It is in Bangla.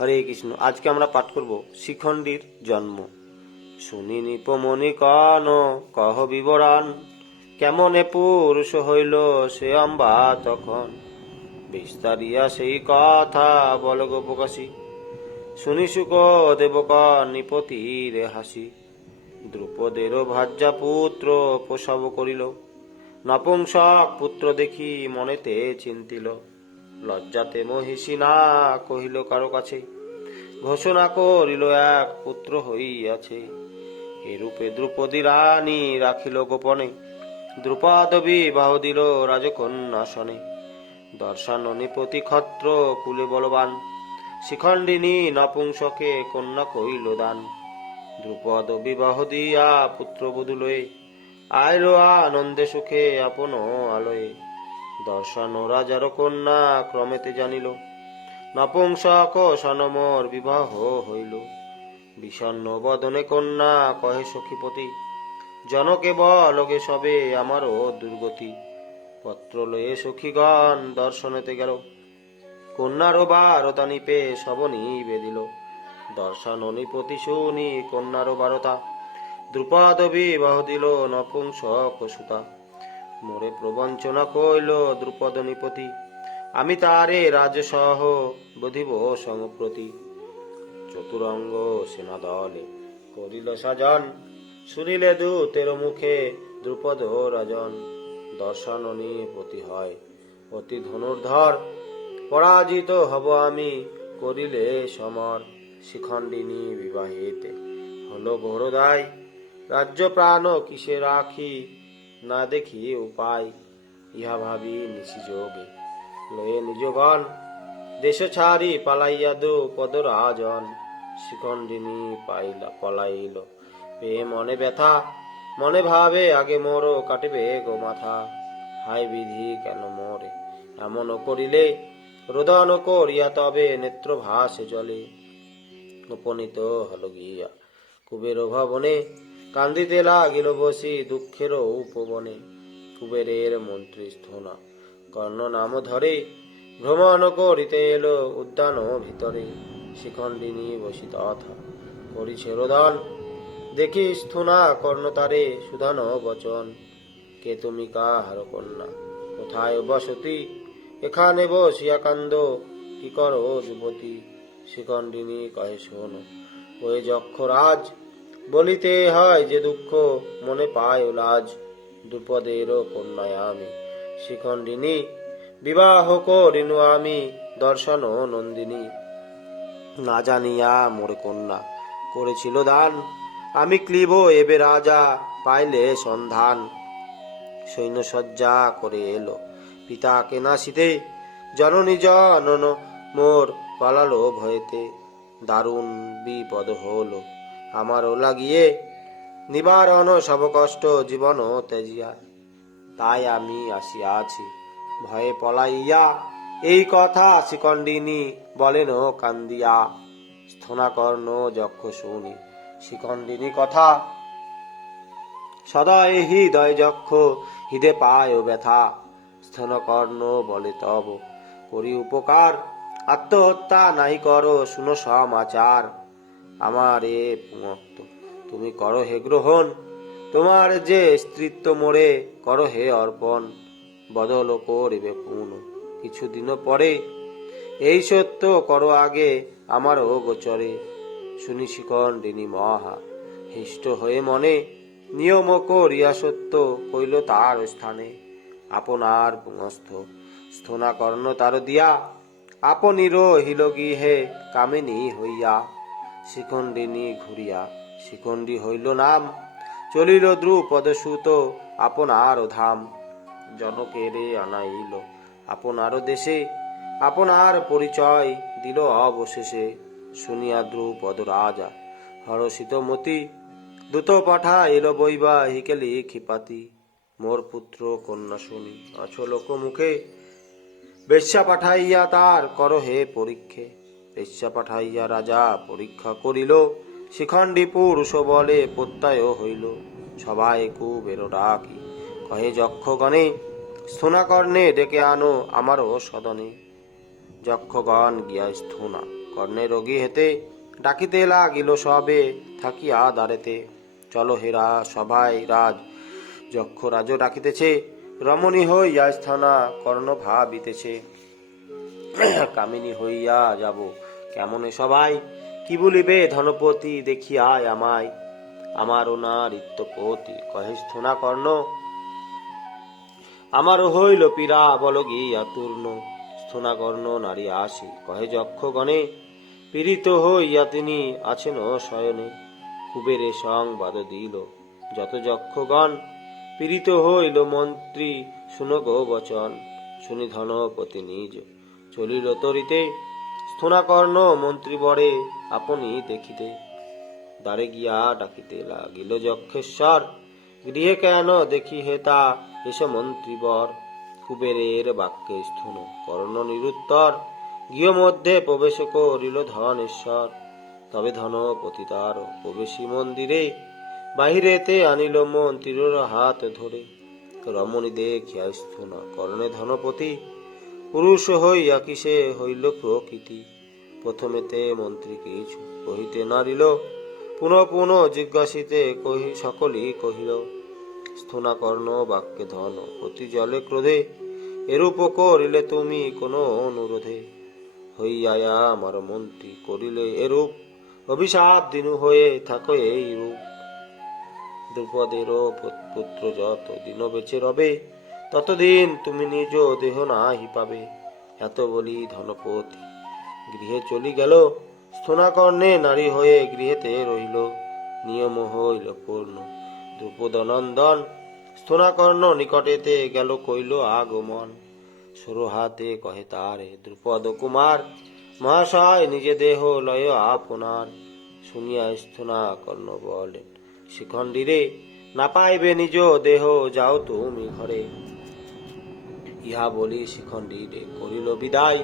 হরে কৃষ্ণ। আজকে আমরা পাঠ করব শিখণ্ডীর জন্ম। শুনি নিপমণি কন, কহ বিবরণ, কেমনে পুরুষ হইল সে অম্বা তখন? বিস্তারিয়া সেই কথা বল গো প্রকাশী। শুনি সুক দেবক নিপতির হাসি। দ্রুপদের ভাজ্যা পুত্র প্রসব করিল। নপুংসক পুত্র দেখি মনেতে চিন্তিল। লজ্জাতে মহিষী না কহিল, কারও কাছে? ঘোষণা করিল, এক পুত্র হইয়াছে। এরূপে দ্রুপদী রানী রাখিল গোপনে। দ্রুপদ বিবাহ দিল রাজকন্যা শনে দর্শন নিপতি ক্ষত্র কুলে বলবান। শিখণ্ডিনী নপুংসকে কন্যা কইল দান। দ্রুপদ বিবাহ দিয়া পুত্র বধূলয়ে আইল আনন্দে সুখে আপন আলয়ে। দর্শন রাজার কন্যা ক্রমেতে জানিল, নপুংসক সনমর বিবাহ হইল। বিষণ্ণ বদনে কন্যা কহে সখীপতি, জনকে বলগে সবে আমারও দুর্গতি। পত্র লয়ে সখীগণ দর্শনেতে গেল। কন্যারও বারতা নিপে সবনি বেদিল দর্শন নিপতি শুনি কন্যারও বারতা। দ্রুপদ বিবাহ দিল নপুংসক সুতা। মোরে প্রবঞ্চনা কইল দ্রুপদ নিপতি আমি তারে রাজসহ বধিব সমপ্রতি। চতুরঙ্গ সেনা দলে করিল সাজন, শুনিলে দূতের মুখে দ্রুপদ রাজন, দর্শন নিপতি হয়। অতি ধনুর্ধর, পরাজিত হব আমি, করিলে সমর শিখণ্ডিনী বিবাহিতে। হলো ঘোরদায় রাজ্য প্রাণ কিসে রাখি না দেখি উপায়। ইহা ভাবি নিশি যোগে। লয়ে নিজগণ দেশ ছাড়ি পালাইয়া দু পদ রাজন শিখণ্ডিনী পাইলা পলাইল। পেয়ে মনে ব্যথা, মনে ভাবে আগে মোর কাটিবে গো মাথা। হাই বিধি কেন মোরে? এমন করিলে, রোদন করিয়া তবে নেত্র ভাসে জলে। উপনীত হল গিয়া। কুবের ভবনে কান্দিতে লাগিল বসি দুঃখের উপবনে। কুবেরের মন্ত্রী স্থনা কর্ণ নাম ধরে ভ্রমণ করিতে এলো উদ্যান ভিতরে। শিখণ্ডিনী বসি তথা করিছে রোদন। দেখি স্থুনা কর্ণ তারে, সুধান বচন। কে তুমি কাহার কন্যা? কোথায় বসতি? এখানে বসিয়া কান্দ। কি করো যুবতী? শিখণ্ডিনী কহে শোন। ওই যক্ষরাজ বলিতে হয় যে দুঃখ মনে পায় ও লাজ দ্রুপদের কন্যায় আমি। শিখণ্ডিনী বিবাহ করিনু আমি। দর্শন নন্দিনী। না জানিয়া মোরে কন্যা করেছিল দান। আমি ক্লিব এবে রাজা পাইলে সন্ধান। সৈন্য সজ্জা করে এলো পিতা পিতাকে নাসিতে। জননী জনন মোর পালালো ভয়েতে। দারুণ বিপদ হলো। আমারও লাগিয়ে নিবারণ সব কষ্ট জীবন তেজিয়া তাই আমি আসিয়াছি ভয়ে পলাইয়া এই কথা শিকণ্ডিনী বলেন কান্দিয়া। স্থনাকর্ণ যক্ষ শুনি। শিকণ্ডিনী কথা সদা এই হৃদয় যক্ষ হৃদে পায় ব্যথা। স্থনকর্ণ বলে তব, করি উপকার। আত্মহত্যা নাই করো, শুনো সমাচার। আমার এ পুমত্ত তুমি করো হে গ্রহণ, তোমার যে স্ত্রীত্ব মোরে, করো হে অর্পণ, বদল করিবে পুন কিছুদিন পরে এই সত্য করো আগে আমারও গোচরে শুনি শিখণ্ডিনী মহা, হিষ্ট হয়ে মনে নিয়ম করিয়া সত্য কইল তার স্থানে। আপনার পুংস্থ স্থনা কর্ণ তার দিয়া আপনির হিল গৃহে কামিনী হইয়া। শিখণ্ডিনী ঘুরিয়া শিখণ্ডী হইল নাম। চলিল দ্রুপদ সুত আপনার ধাম। জনকেরে আনাইল আপনার দেশে। আপনার পরিচয় দিল অবশেষে। শুনিয়া দ্রুপদ রাজা হরষিত মতি, দ্রুত পাঠা এলো বইবা হিকেলি খিপাতি মোর পুত্র কন্যা শুনি, আছো লোক মুখে বেশ্যা পাঠাইয়া তার করহে পরীক্ষে। বেশ্যা পাঠাইয়া রাজা পরীক্ষা করিল। শিখণ্ডী পুরুষ বলে প্রত্যয় হইল। সবাই কুবের ডাকি কহে, যক্ষগণে স্থনাকর্ণে ডেকে আনো আমারও সদনে। যক্ষগণ গিয়া স্থনা কর্ণে রোগী হেতে ডাকিতে লাগিল সবে, থাকিয়া দাঁড়েতে চলো হেরা, সবাই রাজ। যক্ষ রাজ ডাকিতেছে। রমণী হইয়া স্থানা কর্ণ ভাবিতেছে। কামিনী হইয়া যাব। কেমনে সবাই? কি বলিবে ধনপতি দেখিয়ায় আমায়। আমার ওনার ইত্যপতি কহে স্থনা কর্ণ আমার হইল পীড়া, বল গিয়া তূর্ণ। স্থনাকর্ণ নারী আসি, কহে যক্ষ গণে পীড়িত হইয়া তিনি আছেন শয়নে কুবেরে সংবাদ দিল যত যক্ষগণ। পীড়িত হইল মন্ত্রী শুনগ বচন। শুনি ধনপতি নিজ চলিল তরিতে। স্থনাকর্ণ মন্ত্রী বরে আপনি দেখিতে, দ্বারে গিয়া ডাকিতে লাগিল যক্ষেশ্বর। গৃহে কেন দেখি হেতা এসে মন্ত্রীবর, কুবেরের বাক্যে স্থূন কর্ণ নিরুত্তর। গৃহ মধ্যে প্রবেশ করিল ধনেশ্বর। তবে ধনপতি তার প্রবেশী মন্দিরে, বাহিরেতে আনিল মন্ত্রীর হাত ধরে। রমণী দেখিয়া স্থূন কর্ণে ধনপতি পুরুষ হইয়া কিসে হইল প্রকৃতি। প্রথমেতে মন্ত্রী কিছু কহিতে নারিল পুনঃ পুনঃ জিজ্ঞাসিতে কহি, সকলই কহিল স্থনাকর্ণ বাক্যে ধন অতি জলে ক্রোধে, এরূপ করিলে তুমি কোন অনুরোধে। হইয়া আমার মন্ত্রী করিলে এরূপ, অভিশাপ দিনু হয়ে থাকো এই রূপ দ্রুপদেরও পুত্র যত দিন বেঁচে রবে ততদিন তুমি নিজ দেহ নাহি পাবে। এত বলি ধনপতি। গৃহে চলি গেল, স্থনাকর্ণে নারী হয়ে গৃহেতে রহিল। নিয়ম হইল পূর্ণ। দ্রুপদনন্দন স্থনাকর্ণ নিকটেতে গেল কইল আগমন। সরু হাতে কহে তারে, দ্রুপদ কুমার, মহাশয় নিজে দেহ লয় আপনার। শুনিয়া স্থনাকর্ণ বলেন শিখণ্ডীরে না পাইবে নিজ দেহ, যাও তুমি ঘরে। ইহা বলি শিখণ্ডী করিল বিদায়।